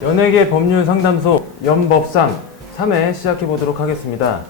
연예계 법률 상담소 연법상 3회 시작해 보도록 하겠습니다.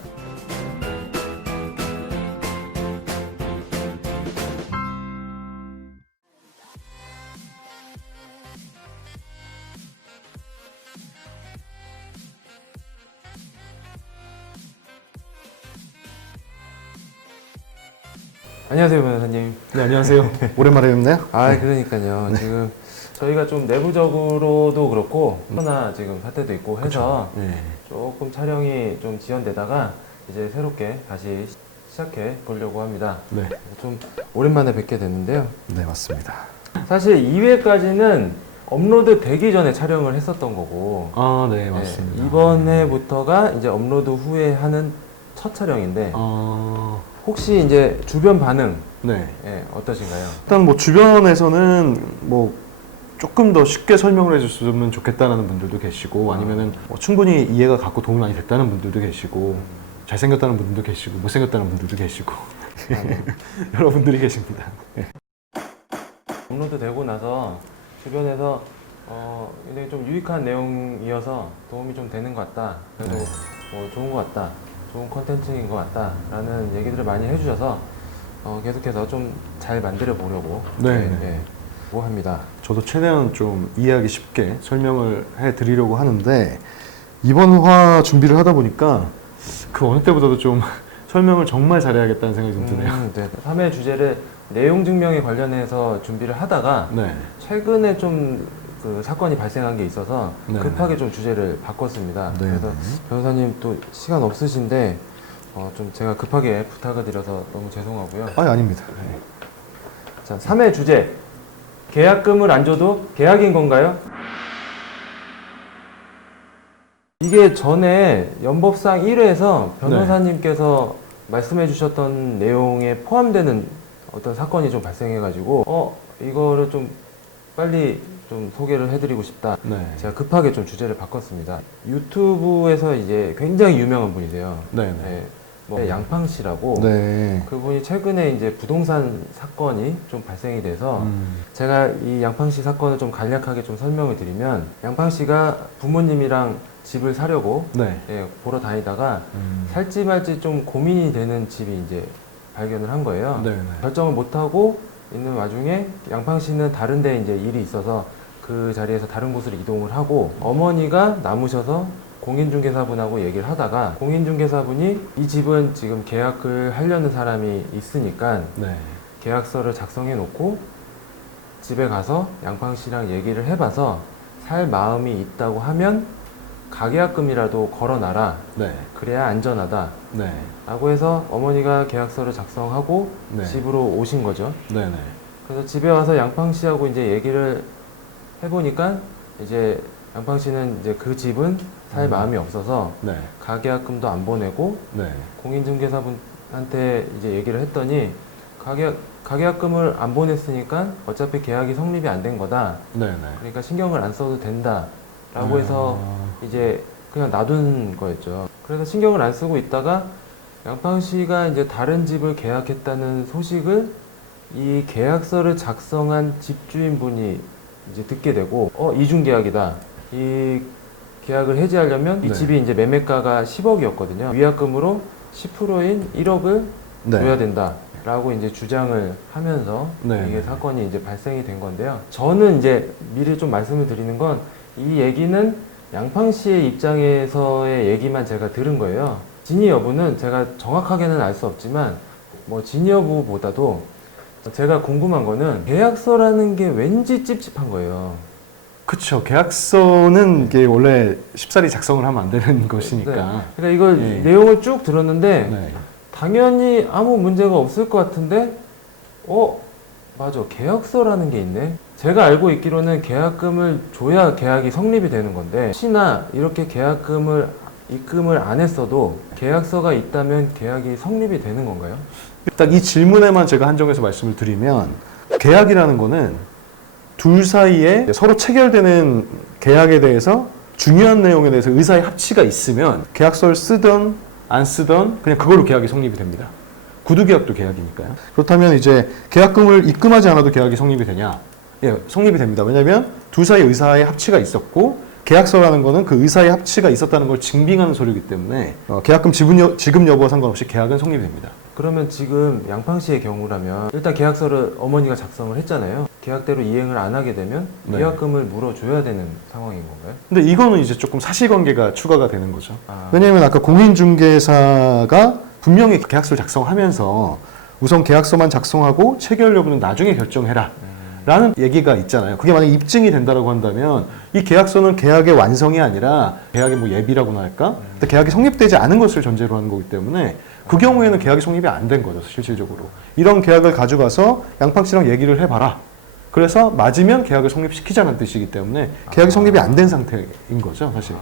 안녕하세요, 변호사님. 네, 안녕하세요. 오랜만에 뵙네요. 그러니까요. 지금 저희가 좀 내부적으로도 그렇고 코로나 지금 사태도 있고 해서 네. 조금 촬영이 좀 지연되다가 이제 새롭게 다시 시작해 보려고 합니다. 네. 좀 오랜만에 뵙게 됐는데요. 네, 맞습니다. 사실 2회까지는 업로드 되기 전에 촬영을 했었던 거고 아, 네, 맞습니다. 이번 해부터가 이제 업로드 후에 하는 첫 촬영인데 혹시 이제 주변 반응 네. 어떠신가요? 일단 뭐 주변에서는 뭐 조금 더 쉽게 설명을 해줬으면 좋겠다는 분들도 계시고 아니면은 충분히 이해가 갖고 도움이 많이 됐다는 분들도 계시고 잘생겼다는 분들도 계시고 못생겼다는 분들도 계시고 여러분들이 계십니다. 네. 업로드 되고 나서 주변에서 굉장히 좀 유익한 내용이어서 도움이 좀 되는 것 같다. 그래도 뭐 좋은 것 같다. 좋은 컨텐츠인 것 같다. 라는 얘기들을 많이 해주셔서 계속해서 좀 잘 만들어 보려고 뭐 합니다. 저도 최대한 좀 이해하기 쉽게 설명을 해드리려고 하는데 이번 화 준비를 하다 보니까 그 어느 때보다도 좀 설명을 정말 잘해야겠다는 생각이 좀 드네요. 네. 3회 주제를 내용 증명에 관련해서 준비를 하다가 네. 최근에 좀 그 사건이 발생한 게 있어서 네. 급하게 좀 주제를 바꿨습니다. 네. 그래서 변호사님 또 시간 없으신데 좀 제가 급하게 부탁을 드려서 너무 죄송하고요. 아닙니다. 자, 3회 주제. 계약금을 안 줘도 계약인 건가요? 이게 전에 연법상 1회에서 변호사님께서 말씀해 주셨던 내용에 포함되는 어떤 사건이 좀 발생해가지고 이거를 좀 빨리 좀 소개를 해드리고 싶다. 네. 제가 급하게 좀 주제를 바꿨습니다. 유튜브에서 이제 굉장히 유명한 분이세요. 네. 뭐 양팡 씨라고. 네. 그분이 최근에 이제 부동산 사건이 좀 발생이 돼서 제가 이 양팡 씨 사건을 좀 간략하게 좀 설명을 드리면 양팡 씨가 부모님이랑 집을 사려고 보러 다니다가 살지 말지 좀 고민이 되는 집이 이제 발견을 한 거예요. 결정을 못 하고 있는 와중에 양팡 씨는 다른 데 이제 일이 있어서 그 자리에서 다른 곳으로 이동을 하고 어머니가 남으셔서 공인중개사분하고 얘기를 하다가 공인중개사분이 이 집은 지금 계약을 하려는 사람이 있으니까 계약서를 작성해 놓고 집에 가서 양팡 씨랑 얘기를 해봐서 살 마음이 있다고 하면 가계약금이라도 걸어놔라. 그래야 안전하다. 라고 해서 어머니가 계약서를 작성하고 집으로 오신 거죠. 그래서 집에 와서 양팡 씨하고 이제 얘기를 해보니까 이제 양팡 씨는 이제 그 집은 살 마음이 없어서 가계약금도 안 보내고 공인중개사분한테 이제 얘기를 했더니 가계약금을 안 보냈으니까 어차피 계약이 성립이 안 된 거다. 그러니까 신경을 안 써도 된다. 라고 해서 이제 그냥 놔둔 거였죠. 그래서 신경을 안 쓰고 있다가 양팡 씨가 이제 다른 집을 계약했다는 소식을 이 계약서를 작성한 집주인분이 이제 듣게 되고 이중계약이다. 이 계약을 해지하려면 이 집이 이제 매매가가 10억이었거든요. 위약금으로 10%인 1억을 줘야 된다. 라고 이제 주장을 하면서 이게 사건이 이제 발생이 된 건데요. 저는 이제 미리 좀 말씀을 드리는 건 이 얘기는 양팡 씨의 입장에서의 얘기만 제가 들은 거예요. 진위 여부는 제가 정확하게는 알 수 없지만 뭐 진위 여부보다도 제가 궁금한 거는 계약서라는 게 왠지 찝찝한 거예요. 그쵸. 계약서는 이게 원래 쉽사리 작성을 하면 안 되는 것이니까. 그러니까 이걸 내용을 쭉 들었는데 당연히 아무 문제가 없을 것 같은데 맞아. 계약서라는 게 있네. 제가 알고 있기로는 계약금을 줘야 계약이 성립이 되는 건데 혹시나 이렇게 계약금을 입금을 안 했어도 계약서가 있다면 계약이 성립이 되는 건가요? 딱 이 질문에만 제가 한정해서 말씀을 드리면 계약이라는 거는 둘 사이에 서로 체결되는 계약에 대해서 중요한 내용에 대해서 의사의 합치가 있으면 계약서를 쓰든 안 쓰든 그냥 그걸로 계약이 성립이 됩니다. 구두계약도 계약이니까요. 그렇다면 이제 계약금을 입금하지 않아도 계약이 성립이 되냐? 성립이 됩니다. 왜냐하면 둘 사이 의사의 합치가 있었고 계약서라는 거는 그 의사의 합치가 있었다는 걸 증빙하는 서류이기 때문에 계약금 지급 여부와 상관없이 계약은 성립이 됩니다. 그러면 지금 양팡 씨의 경우라면 일단 계약서를 어머니가 작성을 했잖아요. 계약대로 이행을 안 하게 되면 네. 계약금을 물어줘야 되는 상황인 건가요? 근데 이거는 이제 조금 사실관계가 추가가 되는 거죠. 아. 왜냐하면 아까 공인중개사가 분명히 계약서를 작성하면서 우선 계약서만 작성하고 체결 여부는 나중에 결정해라 라는 얘기가 있잖아요. 그게 만약에 입증이 된다고 한다면 이 계약서는 계약의 완성이 아니라 계약의 뭐 예비라고나 할까? 근데 계약이 성립되지 않은 것을 전제로 하는 거기 때문에 그 경우에는 계약이 성립이 안 된 거죠, 실질적으로. 이런 계약을 가져가서 양팡 씨랑 얘기를 해봐라. 그래서 맞으면 계약을 성립시키자는 뜻이기 때문에 계약이 성립이 안 된 상태인 거죠, 사실.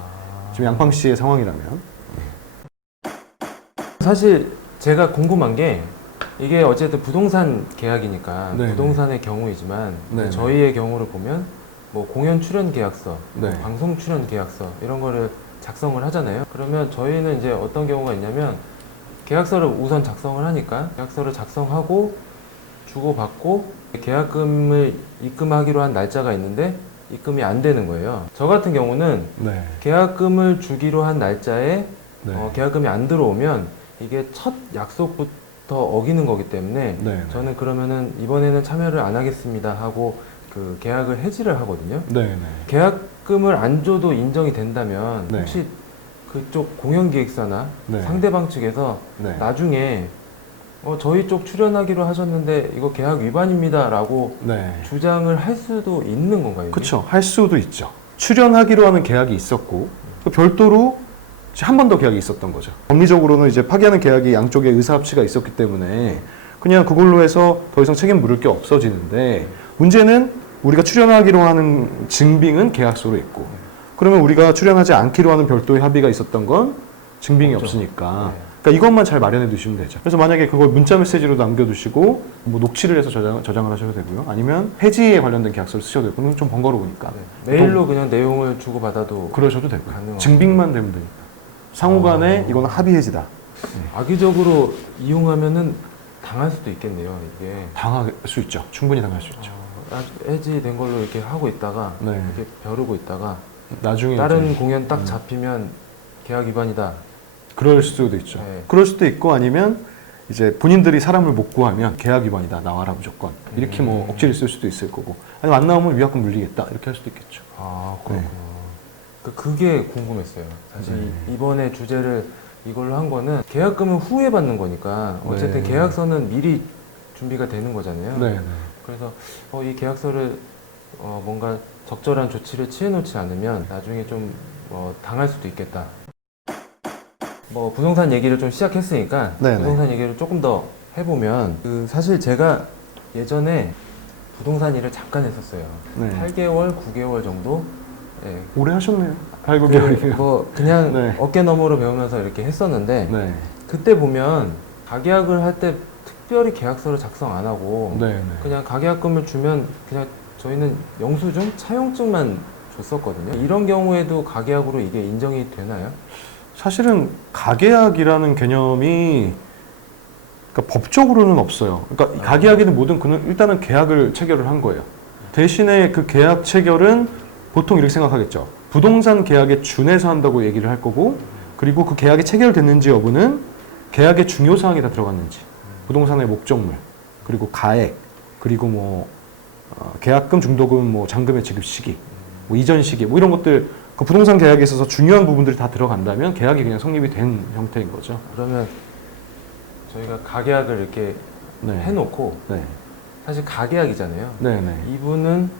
지금 양팡 씨의 상황이라면. 사실 제가 궁금한 게 이게 어쨌든 부동산 계약이니까 네네. 부동산의 경우이지만 네네. 저희의 경우를 보면 뭐 공연 출연 계약서, 네. 뭐 방송 출연 계약서 이런 거를 작성을 하잖아요. 그러면 저희는 이제 어떤 경우가 있냐면 계약서를 우선 작성을 하니까 계약서를 작성하고 주고받고 계약금을 입금하기로 한 날짜가 있는데 입금이 안 되는 거예요. 저 같은 경우는 네. 계약금을 주기로 한 날짜에 네. 계약금이 안 들어오면 이게 첫 약속부터 어기는 거기 때문에 네. 저는 그러면은 이번에는 참여를 안 하겠습니다 하고 그 계약을 해지를 하거든요. 네. 계약금을 안 줘도 인정이 된다면 네. 혹시 그쪽 공연기획사나 네. 상대방 측에서 네. 나중에 저희 쪽 출연하기로 하셨는데 이거 계약 위반입니다 라고 네. 주장을 할 수도 있는 건가요? 이게? 그렇죠. 할 수도 있죠. 출연하기로 하는 계약이 있었고 또 별도로 한 번 더 계약이 있었던 거죠. 법리적으로는 이제 파기하는 계약이 양쪽의 의사합치가 있었기 때문에 그냥 그걸로 해서 더 이상 책임 물을 게 없어지는데 문제는 우리가 출연하기로 하는 증빙은 계약서로 있고 그러면 우리가 출연하지 않기로 하는 별도의 합의가 있었던 건 증빙이 없죠. 없으니까 네. 그러니까 이것만 잘 마련해 두시면 되죠. 그래서 만약에 그걸 문자 메시지로 남겨두시고 뭐 녹취를 해서 저장을 하셔도 되고요. 아니면 해지에 관련된 계약서를 쓰셔도 되고 그건 좀 번거로우니까 메일로 그냥 내용을 주고받아도 그러셔도 되고요. 가능하고. 증빙만 되면 되니까. 상호간에 이거는 합의 해지다. 악의적으로 이용하면은 당할 수도 있겠네요. 이게 당할 수 있죠. 충분히 당할 수 있죠. 해지된 걸로 이렇게 하고 있다가 네. 이렇게 벼르고 있다가 나중에 다른 이제 공연 딱 잡히면 계약 위반이다. 그럴 수도 있죠. 네. 그럴 수도 있고 아니면 이제 본인들이 사람을 못 구하면 계약 위반이다. 나와라 무조건. 이렇게 뭐 억지를 쓸 수도 있을 거고. 아니면 안 나오면 위약금 물리겠다. 이렇게 할 수도 있겠죠. 아 그렇구나. 그게 궁금했어요. 사실 이번에 주제를 이걸로 한 거는 계약금은 후에 받는 거니까 어쨌든 네. 계약서는 미리 준비가 되는 거잖아요. 네. 그래서 이 계약서를 뭔가 적절한 조치를 취해놓지 않으면 나중에 좀 당할 수도 있겠다. 뭐 부동산 얘기를 좀 시작했으니까 네네. 부동산 얘기를 조금 더 해보면 사실 제가 예전에 부동산 일을 잠깐 했었어요. 네. 8개월, 9개월 정도. 네. 오래 하셨네요. 8, 9개월이면. 뭐 그냥 네. 어깨너머로 배우면서 이렇게 했었는데 네. 그때 보면 가계약을 할 때 특별히 계약서를 작성 안 하고 네. 그냥 가계약금을 주면 그냥 저희는 영수증, 차용증만 줬었거든요. 이런 경우에도 가계약으로 이게 인정이 되나요? 사실은 가계약이라는 개념이 그러니까 법적으로는 없어요. 그러니까 가계약에는 모든 그는 일단은 계약을 체결을 한 거예요. 대신에 그 계약 체결은 보통 이렇게 생각하겠죠. 부동산 계약에 준해서 한다고 얘기를 할 거고 그리고 그 계약이 체결됐는지 여부는 계약의 중요 사항이 다 들어갔는지 부동산의 목적물 그리고 가액 그리고 뭐 계약금, 중도금, 뭐 잔금의 지급 시기, 뭐 이전 시기 뭐 이런 것들 그 부동산 계약에 있어서 중요한 부분들이 다 들어간다면 계약이 그냥 성립이 된 형태인 거죠. 그러면 저희가 가계약을 이렇게 네. 해놓고 네. 사실 가계약이잖아요. 네. 네. 이분은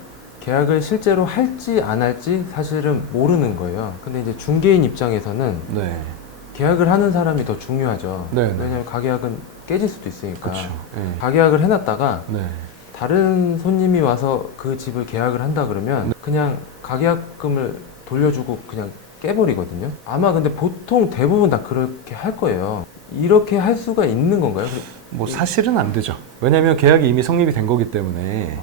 계약을 실제로 할지 안 할지 사실은 모르는 거예요. 근데 이제 중개인 입장에서는 네. 계약을 하는 사람이 더 중요하죠. 네, 네. 왜냐하면 가계약은 깨질 수도 있으니까. 그렇죠. 네. 가계약을 해놨다가 네. 다른 손님이 와서 그 집을 계약을 한다 그러면 그냥 가계약금을 돌려주고 그냥 깨버리거든요. 아마 근데 보통 대부분 다 그렇게 할 거예요. 이렇게 할 수가 있는 건가요? 뭐 사실은 안 되죠. 왜냐하면 계약이 이미 성립이 된 거기 때문에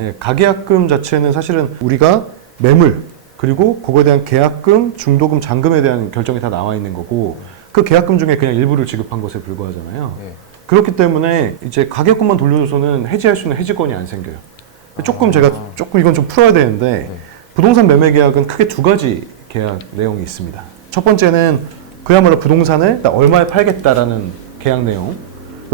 예, 가계약금 자체는 사실은 우리가 매물 그리고 그거에 대한 계약금, 중도금, 잔금에 대한 결정이 다 나와 있는 거고 그 계약금 중에 그냥 일부를 지급한 것에 불과하잖아요. 네. 그렇기 때문에 이제 가계약금만 돌려줘서는 해지할 수 있는 해지권이 안 생겨요. 조금 제가 조금 이건 좀 풀어야 되는데 네. 부동산 매매 계약은 크게 두 가지 계약 내용이 있습니다. 첫 번째는 그야말로 부동산을 얼마에 팔겠다라는 계약 내용.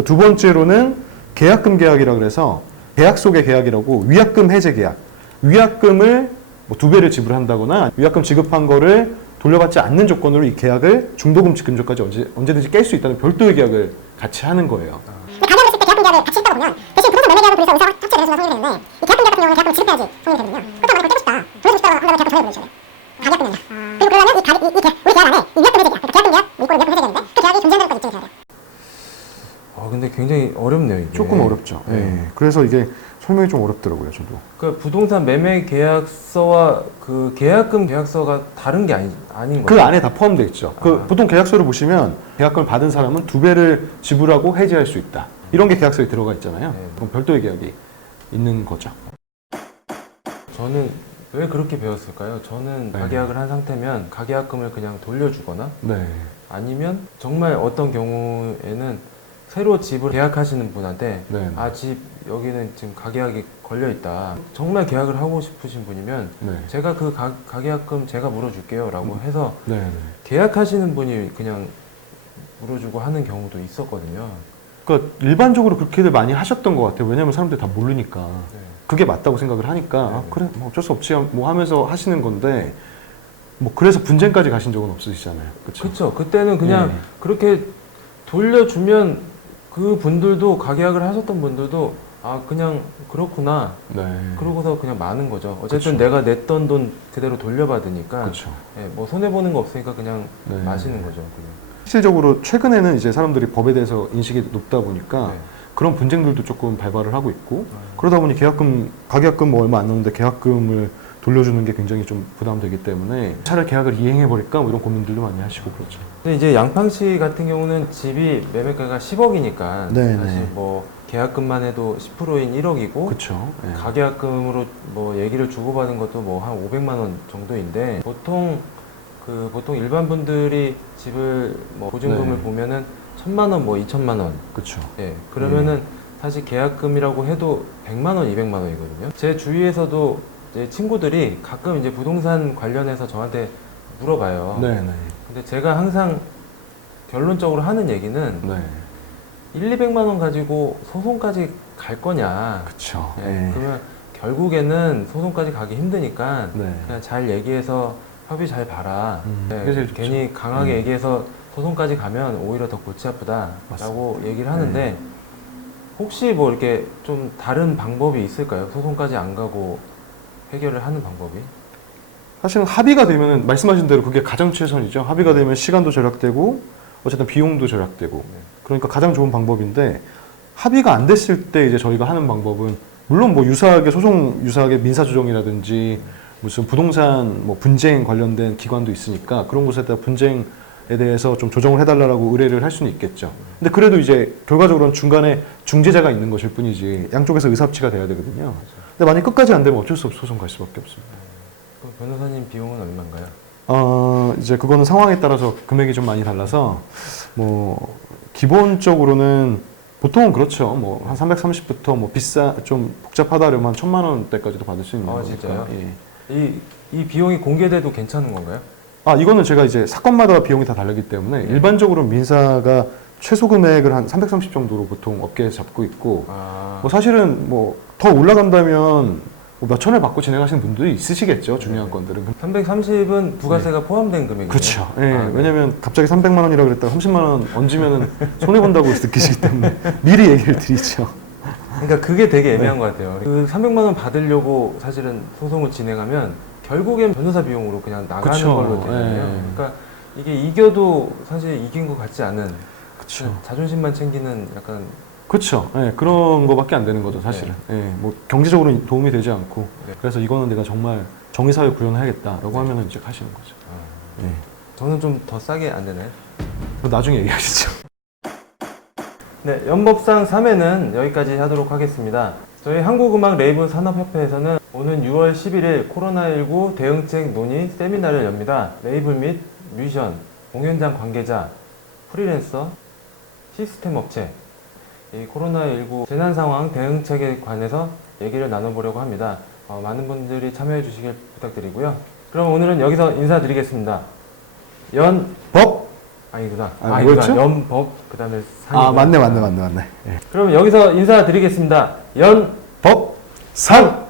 두 번째로는 계약금 계약이라 그래서 계약 속의 계약이라고 위약금 해제 계약. 위약금을 뭐 2배를 지불한다거나 위약금 지급한 거를 돌려받지 않는 조건으로 이 계약을 중도금 근저까지 언제든지 깰 수 있다는 별도의 계약을 같이 하는 거예요. 가격을 했을 때 계약금 계약을 같이 했다고 보면 대신 부동산 매매 계약은 그래서 의사가 합체를 해서 성립이 되는데 이 계약금 계약 같은 경우는 계약금을 지급해야지 성립이 되거든요. 그렇다고 만약 떼고 싶다. 보여주고 싶다고 한다면 계약금 전액 보내주셔야 돼요. 가격금은요. 그리고 그러면 우리 계약 안에 이 위약금 해제 계약, 그러니까 계약금 계약, 이권은 위약금 해제 계약인데 그 계약이 존재하는 것까지 입증이 돼야 돼요. 근데 굉장히 어렵네요, 이게. 조금 어렵죠. 예. 그래서 이게 설명이 좀 어렵더라고요, 저도. 그 부동산 매매 계약서와 그 계약금 계약서가 다른 게 아닌 그 거죠? 안에 다 포함되어 있죠. 그 보통 계약서를 보시면 계약금을 받은 사람은 2배를 지불하고 해지할 수 있다. 이런 게 계약서에 들어가 있잖아요. 그럼 별도의 계약이 있는 거죠. 저는 왜 그렇게 배웠을까요? 저는 가계약을 한 상태면 가계약금을 그냥 돌려주거나 네. 아니면 정말 어떤 경우에는 새로 집을 계약하시는 분한테 네. 집 여기는 지금 가계약이 걸려 있다. 정말 계약을 하고 싶으신 분이면 네. 제가 그 가계약금 제가 물어줄게요 라고 해서 네. 계약하시는 분이 그냥 물어주고 하는 경우도 있었거든요. 그러니까 일반적으로 그렇게들 많이 하셨던 것 같아요. 왜냐하면 사람들이 다 모르니까. 그게 맞다고 생각을 하니까 그래 뭐 어쩔 수 없지 뭐 하면서 하시는 건데 뭐 그래서 분쟁까지 가신 적은 없으시잖아요. 그렇죠. 그때는 그냥 그렇게 돌려주면 그 분들도 가계약을 하셨던 분들도 그냥 그렇구나. 그러고서 그냥 마는 거죠. 어쨌든 내가 냈던 돈 그대로 돌려받으니까 뭐 손해 보는 거 없으니까 그냥 마시는 거죠. 그냥. 실질적으로 최근에는 이제 사람들이 법에 대해서 인식이 높다 보니까 그런 분쟁들도 조금 발발을 하고 있고 그러다 보니 가계약금 뭐 얼마 안 나오는데 계약금을 돌려주는 게 굉장히 좀 부담되기 때문에 차라리 계약을 이행해버릴까 뭐 이런 고민들도 많이 하시고 그렇죠. 근데 이제 양팡씨 같은 경우는 집이 매매가가 10억이니까 사실 뭐 계약금만 해도 10%인 1억이고 그렇죠. 가계약금으로 뭐 얘기를 주고받은 것도 뭐 한 500만 원 정도인데 보통 일반 분들이 집을 뭐 보증금을 보면은 1,000만 원, 뭐 2천만 원. 그렇죠. 그러면은 사실 계약금이라고 해도 100만 원, 200만 원이거든요. 제 주위에서도 제 친구들이 가끔 이제 부동산 관련해서 저한테 물어봐요. 근데 제가 항상 결론적으로 하는 얘기는 1, 200만 원 가지고 소송까지 갈 거냐. 그렇죠. 그러면 결국에는 소송까지 가기 힘드니까 그냥 잘 얘기해서 협의 잘 봐라. 괜히 강하게 얘기해서 소송까지 가면 오히려 더 골치 아프다라고 얘기를 하는데 혹시 뭐 이렇게 좀 다른 방법이 있을까요? 소송까지 안 가고 해결을 하는 방법이? 사실은 합의가 되면은 말씀하신 대로 그게 가장 최선이죠. 합의가 되면 시간도 절약되고 어쨌든 비용도 절약되고 그러니까 가장 좋은 방법인데 합의가 안 됐을 때 이제 저희가 하는 방법은 물론 뭐 유사하게 민사조정이라든지 무슨 부동산 뭐 분쟁 관련된 기관도 있으니까 그런 곳에다 분쟁에 대해서 좀 조정을 해달라고 의뢰를 할 수는 있겠죠. 근데 그래도 이제 결과적으로는 중간에 중재자가 있는 것일 뿐이지 양쪽에서 의사합치가 돼야 되거든요. 근데 만약 끝까지 안 되면 어쩔 수 없이 소송 갈 수밖에 없습니다. 그럼 변호사님 비용은 얼마인가요? 이제 그거는 상황에 따라서 금액이 좀 많이 달라서 뭐 기본적으로는 보통은 그렇죠. 뭐 한 330부터 뭐 좀 복잡하다 그러면 한 1,000만 원대까지도 받을 수 있는 거니까. 진짜요? 이 비용이 공개돼도 괜찮은 건가요? 이거는 제가 이제 사건마다 비용이 다 다르기 때문에 일반적으로 민사가 최소 금액을 한 330 정도로 보통 업계에서 잡고 있고 뭐 사실은 뭐 더 올라간다면 뭐 몇 천을 받고 진행하시는 분들이 있으시겠죠. 중요한 건들은. 330은 부가세가 포함된 금액이에요? 그렇죠. 왜냐면 갑자기 300만 원이라고 그랬다가 30만 원 얹으면 손해본다고 느끼시기 때문에 미리 얘기를 드리죠. 그러니까 그게 되게 애매한 것 같아요. 그 300만 원 받으려고 사실은 소송을 진행하면 결국엔 변호사 비용으로 그냥 나가는 걸로 되잖아요. 그러니까 이게 이겨도 사실 이긴 것 같지 않은 자존심만 챙기는 약간 그렇죠. 그런 거밖에 안 되는 거죠, 사실은. 뭐 경제적으로 도움이 되지 않고 그래서 이거는 내가 정말 정의사회 구현해야겠다라고 하면은 이제 하시는 거죠. 저는 좀 더 싸게 안 되나요? 나중에 얘기하시죠. 네, 연법상 3회는 여기까지 하도록 하겠습니다. 저희 한국음악 레이블 산업협회에서는 오는 6월 11일 코로나19 대응책 논의 세미나를 엽니다. 레이블 및 뮤지션, 공연장 관계자, 프리랜서, 시스템 업체, 이 코로나19 재난 상황 대응책에 관해서 얘기를 나눠보려고 합니다. 많은 분들이 참여해 주시길 부탁드리고요. 그럼 오늘은 여기서 인사드리겠습니다. 연법 아니구나. 뭐였죠? 연법 그다음에 상. 맞네. 예. 그럼 여기서 인사드리겠습니다. 연법 상.